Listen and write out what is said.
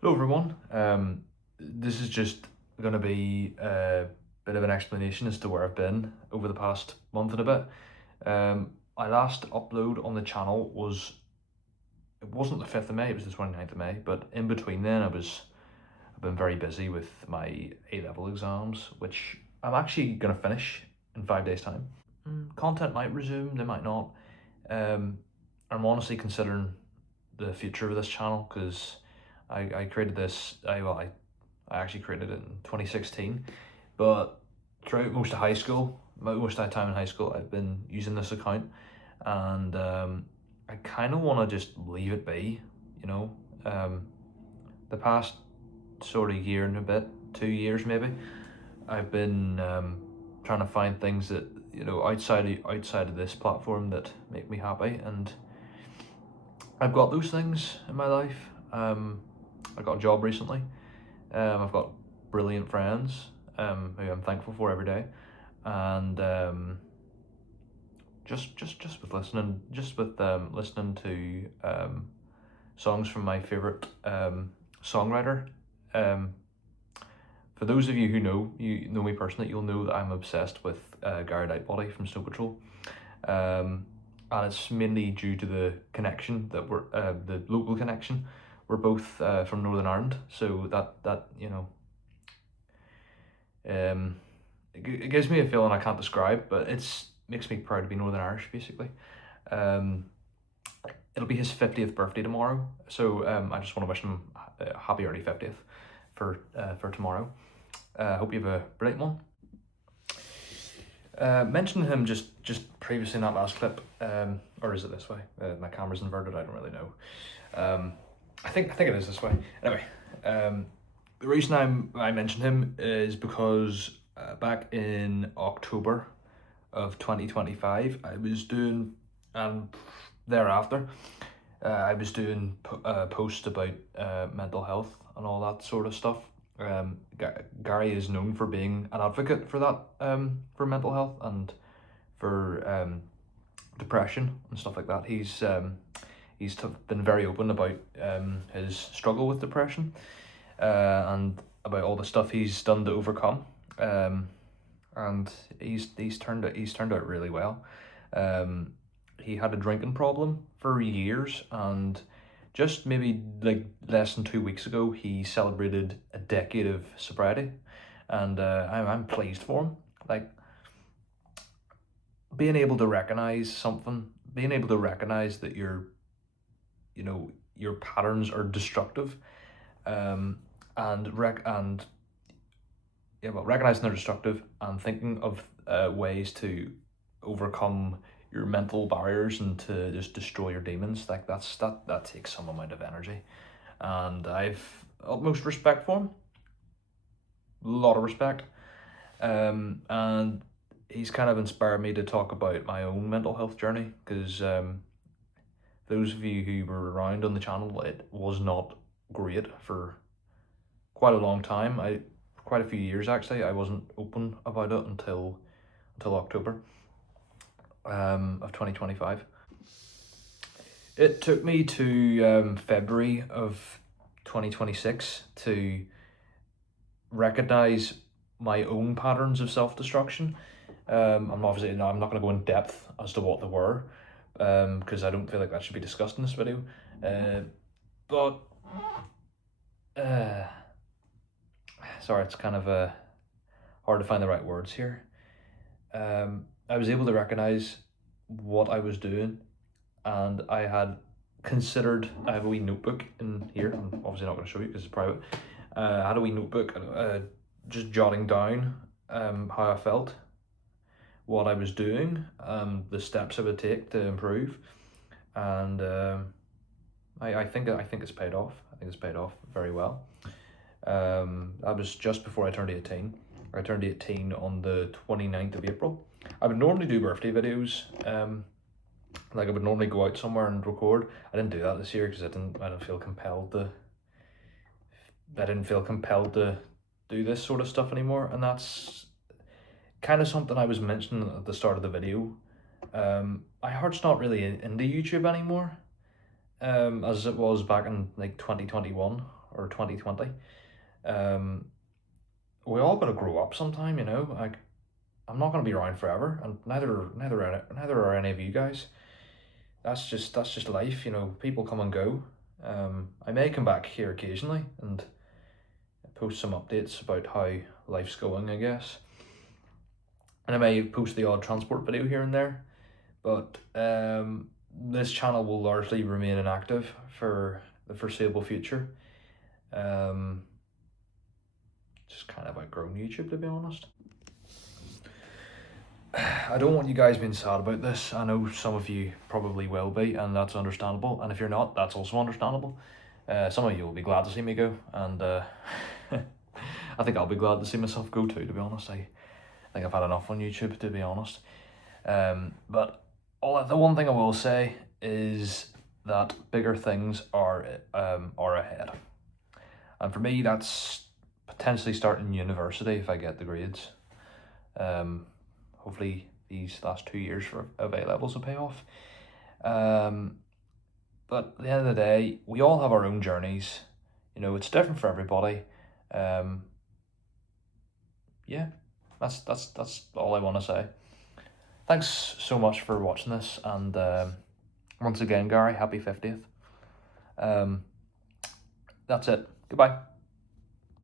Hello everyone. This is just going to be a bit of an explanation as to where I've been over the past month and a bit. My last upload on the channel it wasn't the 5th of May, it was the 29th of May, but in between then I've been very busy with my A-level exams, which I'm actually going to finish in 5 days' time. Content might resume, they might not. Um, I'm honestly considering the future of this channel because I created this. I actually created it in 2016, but throughout most of high school, most of my time in high school, I've been using this account, and I kind of want to just leave it be. You know, the past sort of year and a bit, 2 years maybe, I've been trying to find things that outside of this platform that make me happy, and I've got those things in my life. I got a job recently. I've got brilliant friends who I'm thankful for every day, and just with listening to songs from my favorite songwriter. Um, for those of you who know me personally, you'll know that I'm obsessed with Gary Lightbody from Snow Patrol. And it's mainly due to the connection that the local connection. We're both from Northern Ireland, so um, it gives me a feeling I can't describe, but it's makes me proud to be Northern Irish, basically. Um, it'll be his 50th birthday tomorrow, so I just want to wish him a happy early 50th for tomorrow. Hope you have a brilliant one. Mentioned him just previously in that last clip, or is it this way? My camera's inverted. I don't really know. I think it is this way. Anyway, the reason I mentioned him is because back in October of 2025, I was doing, and thereafter, I was doing posts about mental health and all that sort of stuff. Gary is known for being an advocate for that, for mental health and for depression and stuff like that. He's been very open about his struggle with depression and about all the stuff he's done to overcome. And he's turned out really well. He had a drinking problem for years, and just maybe like less than 2 weeks ago, he celebrated a decade of sobriety, and I'm pleased for him. Like, being able to recognize something, being able to recognize that your patterns are destructive, and recognizing they're destructive and thinking of ways to overcome your mental barriers and to just destroy your demons, like that takes some amount of energy, and I've utmost respect for him, a lot of respect. And he's kind of inspired me to talk about my own mental health journey, because those of you who were around on the channel, it was not great for quite a long time. Quite a few years actually, I wasn't open about it until October of 2025. It took me to February of 2026 to recognize my own patterns of self-destruction. I'm not going to go in depth as to what they were, because I don't feel like that should be discussed in this video. But sorry, it's kind of hard to find the right words here. I was able to recognize what I was doing, and I had considered. I have a wee notebook in here. I'm obviously not going to show you because it's private. I had a wee notebook, just jotting down how I felt, what I was doing, the steps I would take to improve, and I think it's paid off. I think it's paid off very well. That was just before I turned 18. I turned 18 on the 29th of April. I would normally do birthday videos. Like, I would normally go out somewhere and record. I didn't do that this year because I didn't feel compelled to do this sort of stuff anymore, and that's kind of something I was mentioning at the start of the video. My heart's not really into YouTube anymore, as it was back in like 2021 or 2020. We're all gonna grow up sometime, you know. Like, I'm not gonna be around forever, and neither are any of you guys. That's just life, you know. People come and go. I may come back here occasionally and post some updates about how life's going, I guess. And I may post the odd transport video here and there, but this channel will largely remain inactive for the foreseeable future. Just kind of outgrown YouTube, to be honest. I don't want you guys being sad about this. I know some of you probably will be, and that's understandable. And if you're not, that's also understandable. Some of you will be glad to see me go, and I think I'll be glad to see myself go too, to be honest. I think I've had enough on YouTube, to be honest. But the one thing I will say is that bigger things are ahead. And for me, that's potentially starting university if I get the grades. Hopefully these last 2 years of A-levels will pay off. But at the end of the day, we all have our own journeys. You know, it's different for everybody. Yeah, that's all I want to say. Thanks so much for watching this, and once again, Gary, happy 50th. That's it. Goodbye.